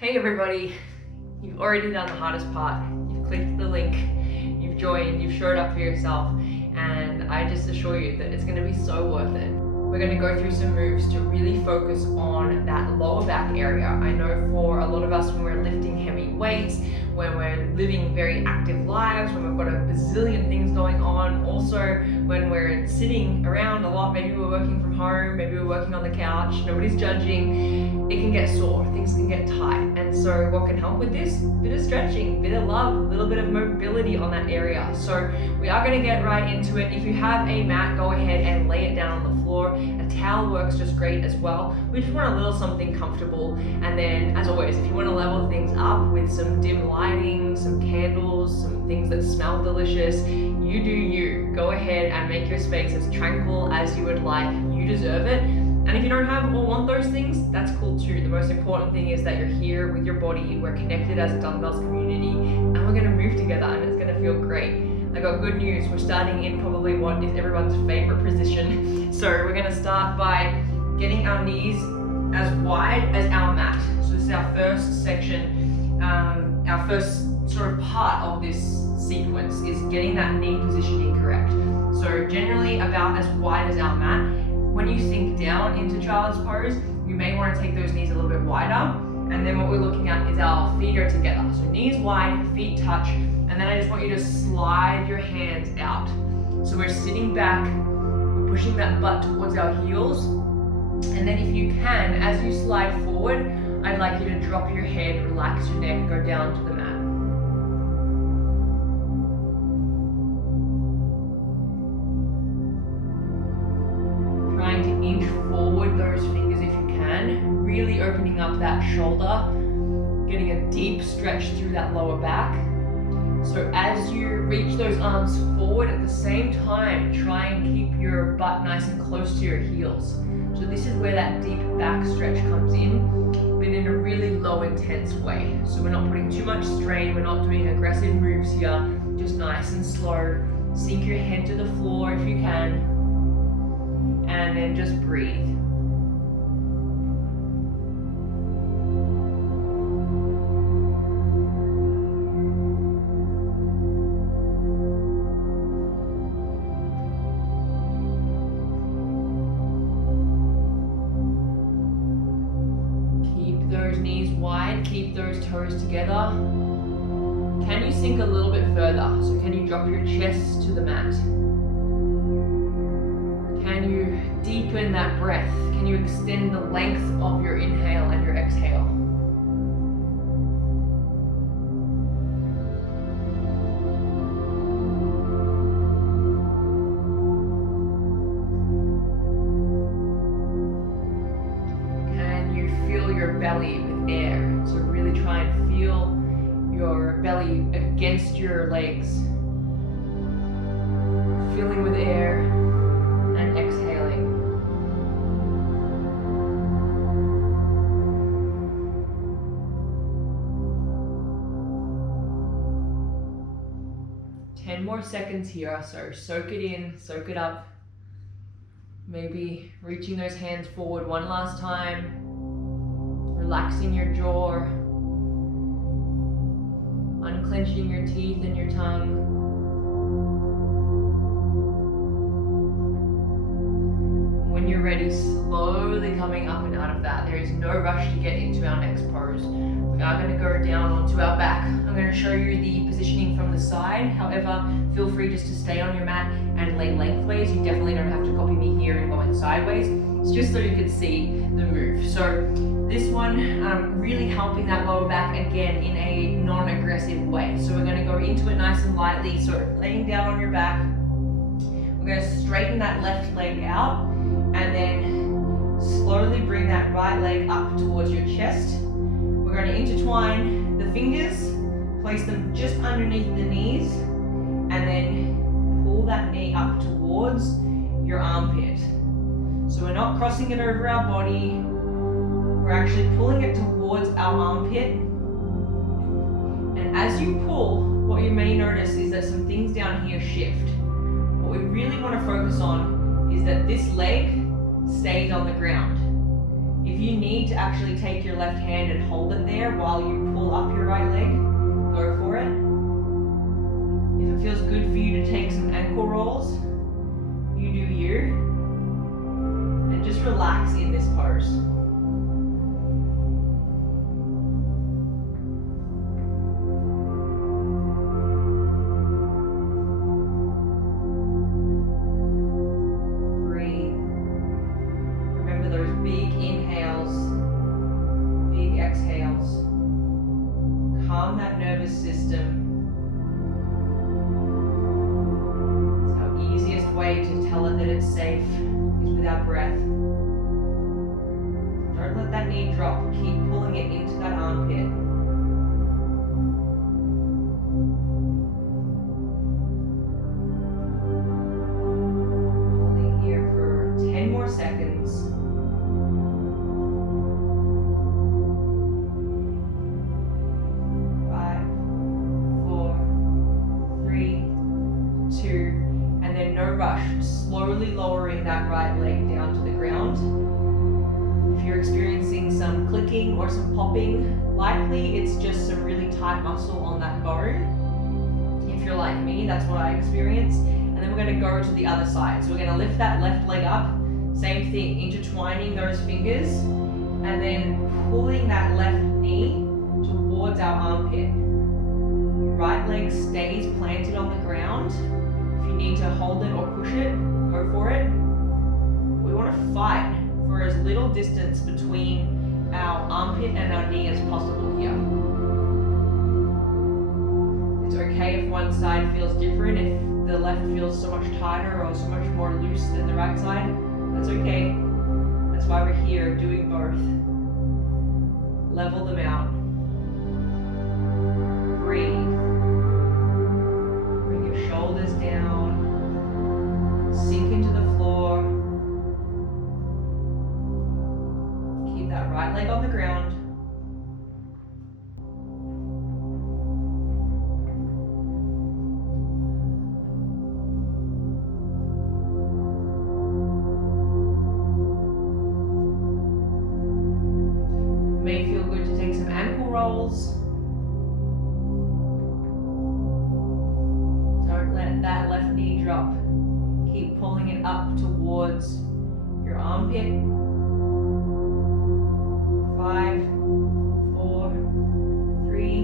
Hey everybody, you've already done the hardest part. You've clicked the link, you've joined, you've showed up for yourself, and I just assure you that it's going to be so worth it. We're going to go through some moves to really focus on that lower back area. I know for a lot of us, when we're lifting heavy weights, when we're living very active lives, when we've got a bazillion things going on, also when we're sitting around a lot, maybe we're working from home, maybe we're working on the couch, nobody's judging, it can get sore, things can get tight. And so what can help with this? Bit of stretching, bit of love, a little bit of mobility on that area. So we are going to get right into it. If you have a mat, go ahead and lay it down on the floor. A towel works just great as well. We just want a little something comfortable. And then, as always, if you want to level things up with some dim lighting, some candles, some things that smell delicious, you do you. Go ahead and make your space as tranquil as you would like. You deserve it. And if you don't have or want those things, that's cool too. The most important thing is that you're here with your body, we're connected as a Dunnebells community, and we're gonna move together and it's gonna feel great. I got good news, we're starting in probably what is everyone's favorite position. So we're gonna start by getting our knees as wide as our mat. So this is our first section, our first sort of part of this sequence is getting that knee positioning correct. So generally about as wide as our mat. When you sink down into child's pose, you may want to take those knees a little bit wider. And then what we're looking at is our feet are together. So knees wide, feet touch. And then I just want you to slide your hands out. So we're sitting back, we're pushing that butt towards our heels. And then if you can, as you slide forward, I'd like you to drop your head, relax your neck, go down to the mat. Trying to inch forward those fingers if you can, really opening up that shoulder, getting a deep stretch through that lower back. So as you reach those arms forward, at the same time, try and keep your butt nice and close to your heels. So this is where that deep back stretch comes in, but in a really low intense way. So we're not putting too much strain, we're not doing aggressive moves here, just nice and slow. Sink your head to the floor if you can. And then just breathe. Keep those knees wide, keep those toes together. Can you sink a little bit further? So can you drop your chest to the mat? Can you deepen that breath? Can you extend the length of your inhale and your exhale? Can you fill your belly with air? So really try and feel your belly against your legs. Filling with air. And exhaling. Ten more seconds here, so soak it in, soak it up. Maybe reaching those hands forward one last time, relaxing your jaw, unclenching your teeth and your tongue. When you're ready, slowly coming up and out of that. There is no rush to get into our next pose. We are going to go down onto our back. I'm going to show you the positioning from the side. However, feel free just to stay on your mat and lay lengthways. You definitely don't have to copy me here and going sideways. It's just so you can see the move. So this one, really helping that lower back again in a non-aggressive way. So we're going to go into it nice and lightly. So laying down on your back. We're going to straighten that left leg out. And then slowly bring that right leg up towards your chest. We're going to intertwine the fingers, place them just underneath the knees, and then pull that knee up towards your armpit. So we're not crossing it over our body, we're actually pulling it towards our armpit. And as you pull, what you may notice is that some things down here shift. What we really want to focus on is that this leg stays on the ground. If you need to actually take your left hand and hold it there while you pull up your right leg, go for it. If it feels good for you to take some ankle rolls, you do you. And just relax in this pose. System. It's our easiest way to tell it that it's safe is with our breath. Don't let that knee drop. Keep pulling it into that armpit. Holding here for 10 more seconds. 2, and then no rush, slowly lowering that right leg down to the ground. If you're experiencing some clicking or some popping, likely it's just some really tight muscle on that bone. If you're like me, that's what I experience. And then we're going to go to the other side. So we're going to lift that left leg up, same thing, intertwining those fingers, and then pulling that left knee towards our armpit. Right leg stays planted on the ground. If you need to hold it or push it, go for it. We want to fight for as little distance between our armpit and our knee as possible here. It's okay if one side feels different, if the left feels so much tighter or so much more loose than the right side. That's okay. That's why we're here doing both. Level them out. Breathe. Shoulders down, sink into the floor, keep that right leg on the ground. It may feel good to take some ankle rolls. That left knee drop. Keep pulling it up towards your armpit. 5, 4, 3,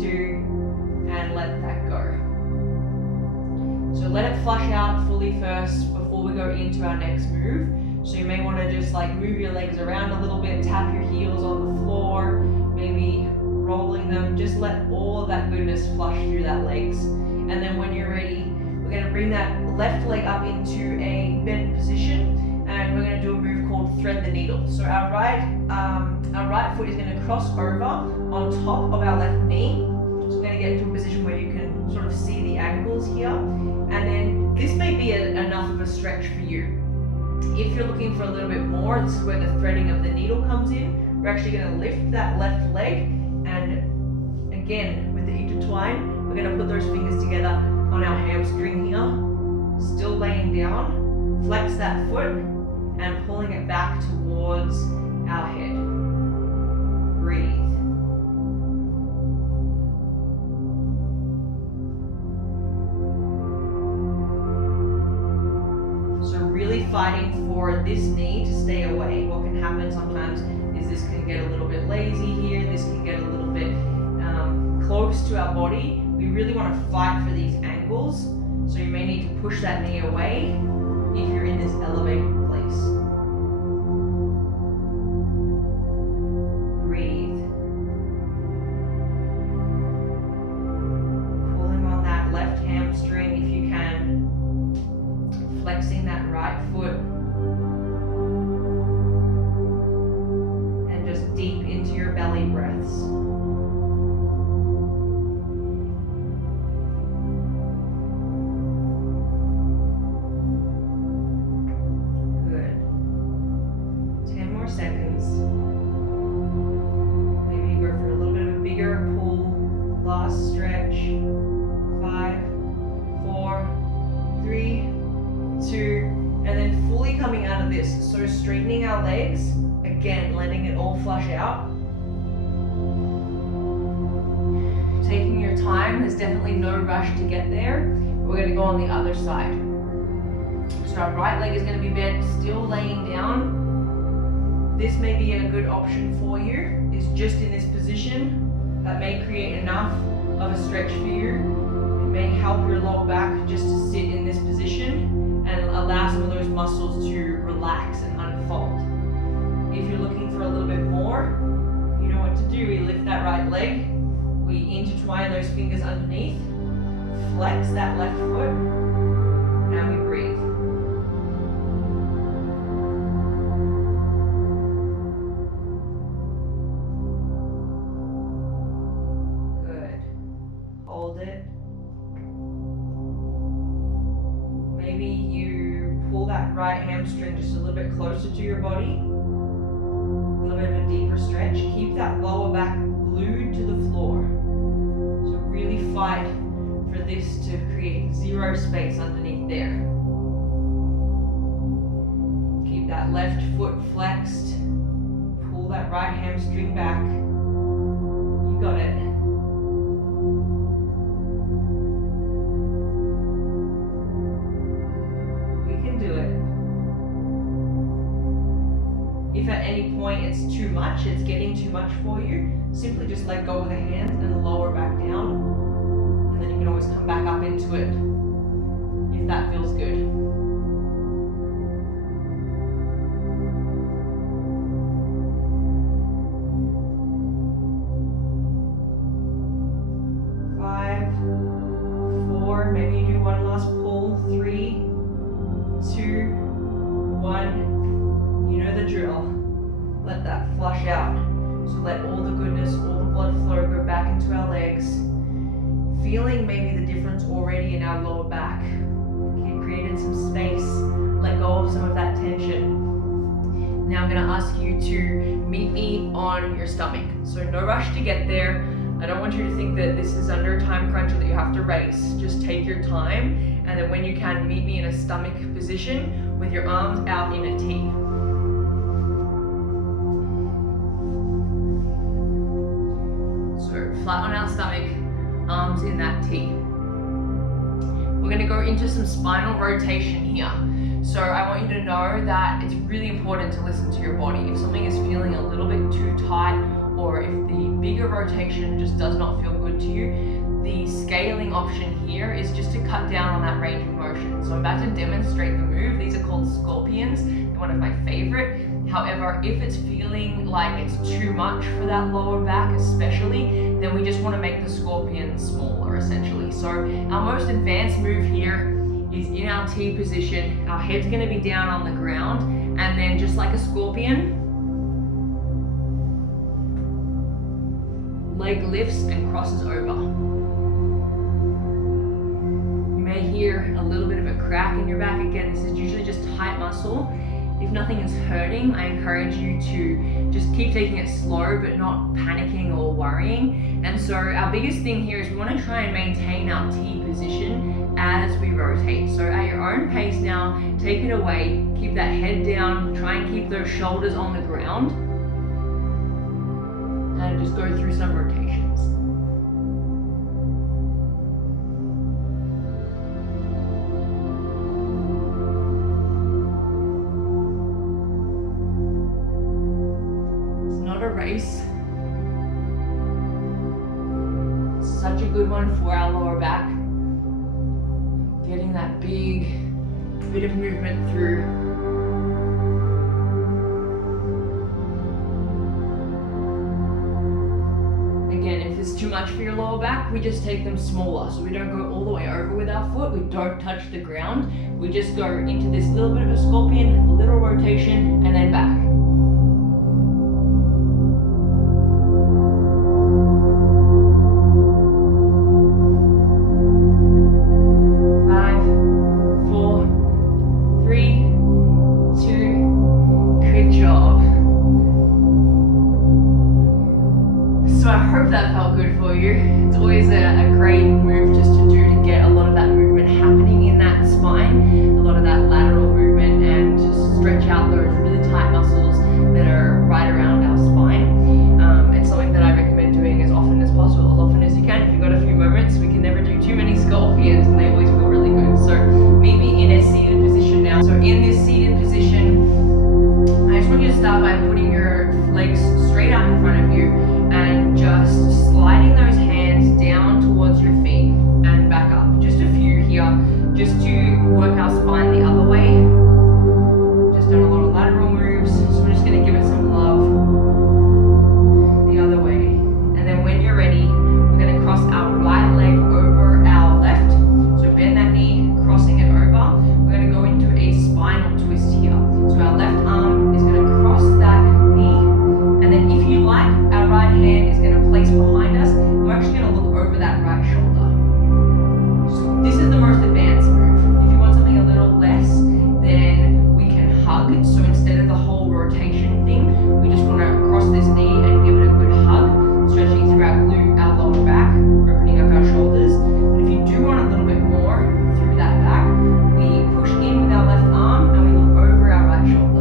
2, and let that go. So let it flush out fully first before we go into our next move. So you may want to just like move your legs around a little bit, tap your heels on the floor, maybe rolling them. Just let all of that goodness flush through that legs. And then when you're ready, we're going to bring that left leg up into a bent position, and we're going to do a move called thread the needle. So our right foot is going to cross over on top of our left knee. So we're going to get into a position where you can sort of see the ankles here. And then this may be enough of a stretch for you. If you're looking for a little bit more, this is where the threading of the needle comes in. We're actually going to lift that left leg, and again, with the intertwine, we're going to put those fingers together on our hamstring here, still laying down, flex that foot, and pulling it back towards our head. Breathe. So really fighting for this knee to stay away. What can happen sometimes is this can get a little bit lazy here, this can get a little bit close to our body. We really want to fight for these angles, so you may need to push that knee away if you're in this elevated place. Breathe. Pulling on that left hamstring if you can, flexing that right foot, and just deep into your belly breaths. Seconds. Maybe you go for a little bit of a bigger pull. Last stretch. 5, 4, 3, 2, and then fully coming out of this. So straightening our legs. Again, letting it all flush out. Taking your time, there's definitely no rush to get there. We're going to go on the other side. So our right leg is going to be bent, still laying down. This may be a good option for you, is just in this position. That may create enough of a stretch for you. It may help your lower back just to sit in this position and allow some of those muscles to relax and unfold. If you're looking for a little bit more, you know what to do. We lift that right leg, we intertwine those fingers underneath, flex that left foot, and we breathe. Good. Hold it. Maybe you pull that right hamstring just a little bit closer to your body. A little bit of a deeper stretch. Keep that lower back glued to the floor. So really fight for this to create zero space underneath there. Keep that left foot flexed. Pull that right hamstring back. You got it. We can do it. If at any point it's too much, it's getting too much for you, simply just let go of the hands and the lower back down. And then you can always come back up into it if that feels good. Five, four, maybe you do one last pull. 3, 2, 1. You know the drill. Let that flush out. So let all the goodness, all the blood flow go back into our legs. Feeling maybe the difference already in our lower back. Created some space. Let go of some of that tension. Now I'm going to ask you to meet me on your stomach. So no rush to get there. I don't want you to think that this is under a time crunch or that you have to race. Just take your time, and then when you can, meet me in a stomach position with your arms out in a T. So flat on our stomach, arms in that T. We're going to go into some spinal rotation here. So I want you to know that it's really important to listen to your body. If something is feeling a little bit too tight, or if the bigger rotation just does not feel good to you, the scaling option here is just to cut down on that range of motion. So I'm about to demonstrate the move. These are called scorpions. They're one of my favorite. However, if it's feeling like it's too much for that lower back especially, then we just want to make the scorpion smaller essentially. So our most advanced move here is in our T position. Our head's going to be down on the ground, and then just like a scorpion, leg lifts and crosses over. You may hear a little bit of a crack in your back. Again, this is usually just tight muscle. If nothing is hurting, I encourage you to just keep taking it slow, but not panicking or worrying. And so our biggest thing here is we want to try and maintain our T position as we rotate. So at your own pace now, take it away, keep that head down, try and keep those shoulders on the ground, and just go through some rotations. Race. Such a good one for our lower back. Getting that big bit of movement through. Again, if it's too much for your lower back, we just take them smaller. So we don't go all the way over with our foot. We don't touch the ground. We just go into this little bit of a scorpion, a little rotation, and then back. Out those really tight muscles that are right around our spine. It's something that I recommend doing as often as possible, as often as you can. If you've got a few moments, we can never do too many scorpions and they always feel really good. So maybe in a seated position now. So in this seated position, I just want you to start by putting your legs straight out in front of you and just sliding those hands down towards your feet and back up. Just a few here, just to work our spine the other way. Just done a lot of lateral moves, so we're just going to give it some love the other way. And then when you're ready, we're going to cross our right leg over our left. So bend that knee, crossing it over. We're going to go into a spinal twist here. So our left arm is going to cross that knee, and then if you like, our right hand is going to place behind us. We're actually going to look over that right shoulder. So this is the most advanced move. If you want something a little less, then we can hug. So instead of the whole rotation thing, we just want to cross this knee and give it a good hug, stretching through our glute, our lower back, opening up our shoulders. But if you do want a little bit more through that back, we push in with our left arm and we look over our right shoulder.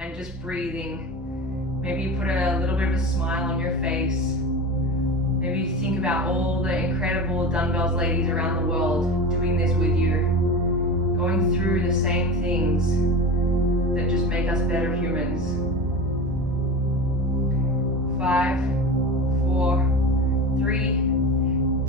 And just breathing. Maybe you put a little bit of a smile on your face. Maybe you think about all the incredible Dunnebells ladies around the world doing this with you, going through the same things that just make us better humans. 5, 4, 3,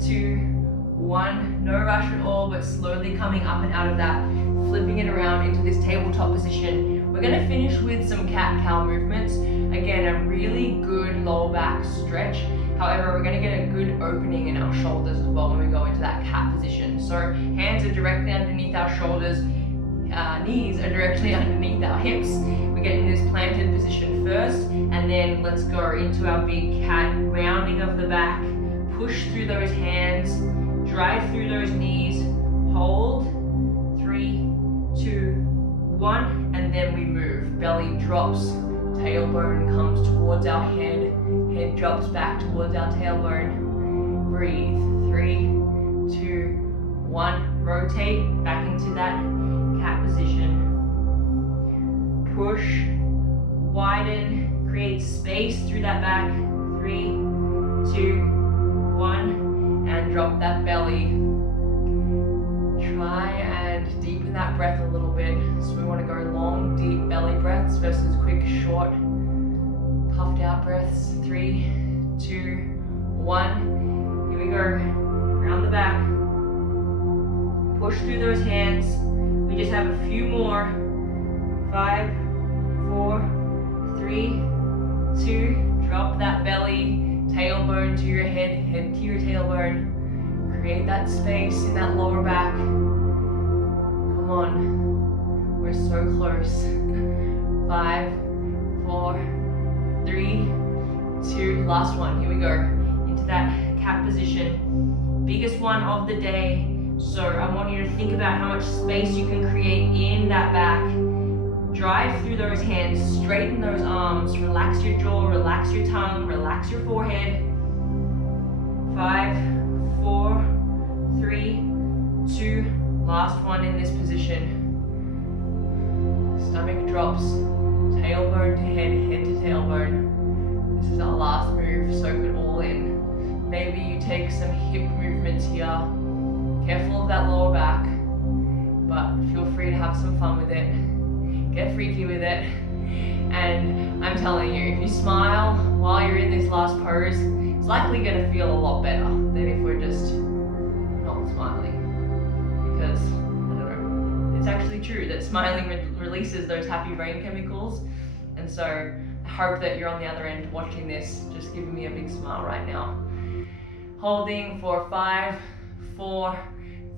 2, 1. No rush at all, but slowly coming up and out of that, flipping it around into this tabletop position. We're going to finish with some cat-cow movements. Again, a really good lower back stretch. However, we're going to get a good opening in our shoulders as well when we go into that cat position. So hands are directly underneath our shoulders, knees are directly underneath our hips. We get in this planted position first, and then let's go into our big cat, rounding of the back. Push through those hands, drive through those knees, hold. 3, 2, 1, and then we move. Belly drops, tailbone comes towards our head, head drops back towards our tailbone. Breathe. 3, 2, 1. Rotate back into that cat position. Push, widen, create space through that back. 3, 2, 1, and drop that belly. Try and deepen that breath a little bit. So we want to go long, deep belly breaths versus quick, short, puffed out breaths. 3, 2, 1. Here we go. Round the back. Push through those hands. We just have a few more. 5, 4, 3, 2. Drop that belly, tailbone to your head, head to your tailbone. Create that space in that lower back. Come on. We're so close. 5, 4, 3, 2, last one, here we go. Into that cat position, biggest one of the day. So I want you to think about how much space you can create in that back. Drive through those hands, straighten those arms, relax your jaw, relax your tongue, relax your forehead. 5, 4, 3, 2, last one in this position. Stomach drops, tailbone to head, head to tailbone. This is our last move, soak it all in. Maybe you take some hip movements here. Careful of that lower back, but feel free to have some fun with it. Get freaky with it. And I'm telling you, if you smile while you're in this last pose, it's likely gonna feel a lot better than if we're just not smiling. Because, I don't know, it's actually true that smiling releases those happy brain chemicals. And so I hope that you're on the other end watching this, just giving me a big smile right now. Holding for 5, 4,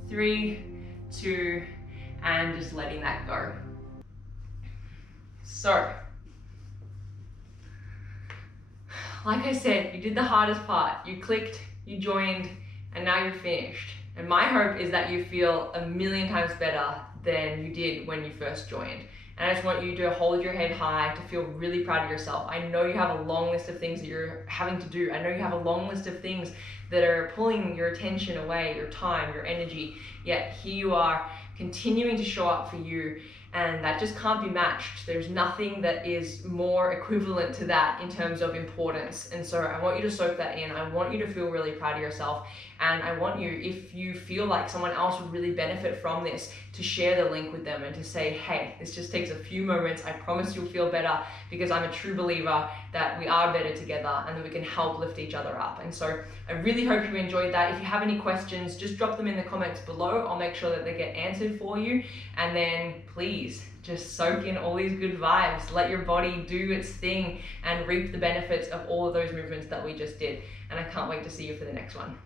3, 2, and just letting that go. So, like I said, you did the hardest part. You clicked, you joined, and now you're finished. And my hope is that you feel a million times better than you did when you first joined. And I just want you to hold your head high, to feel really proud of yourself. I know you have a long list of things that you're having to do. I know you have a long list of things that are pulling your attention away, your time, your energy. Yet here you are, continuing to show up for you. And that just can't be matched. There's nothing that is more equivalent to that in terms of importance. And so I want you to soak that in. I want you to feel really proud of yourself. And I want you, if you feel like someone else would really benefit from this, to share the link with them and to say, hey, this just takes a few moments. I promise you'll feel better, because I'm a true believer that we are better together and that we can help lift each other up. And so I really hope you enjoyed that. If you have any questions, just drop them in the comments below. I'll make sure that they get answered for you. And then please just soak in all these good vibes. Let your body do its thing and reap the benefits of all of those movements that we just did. And I can't wait to see you for the next one.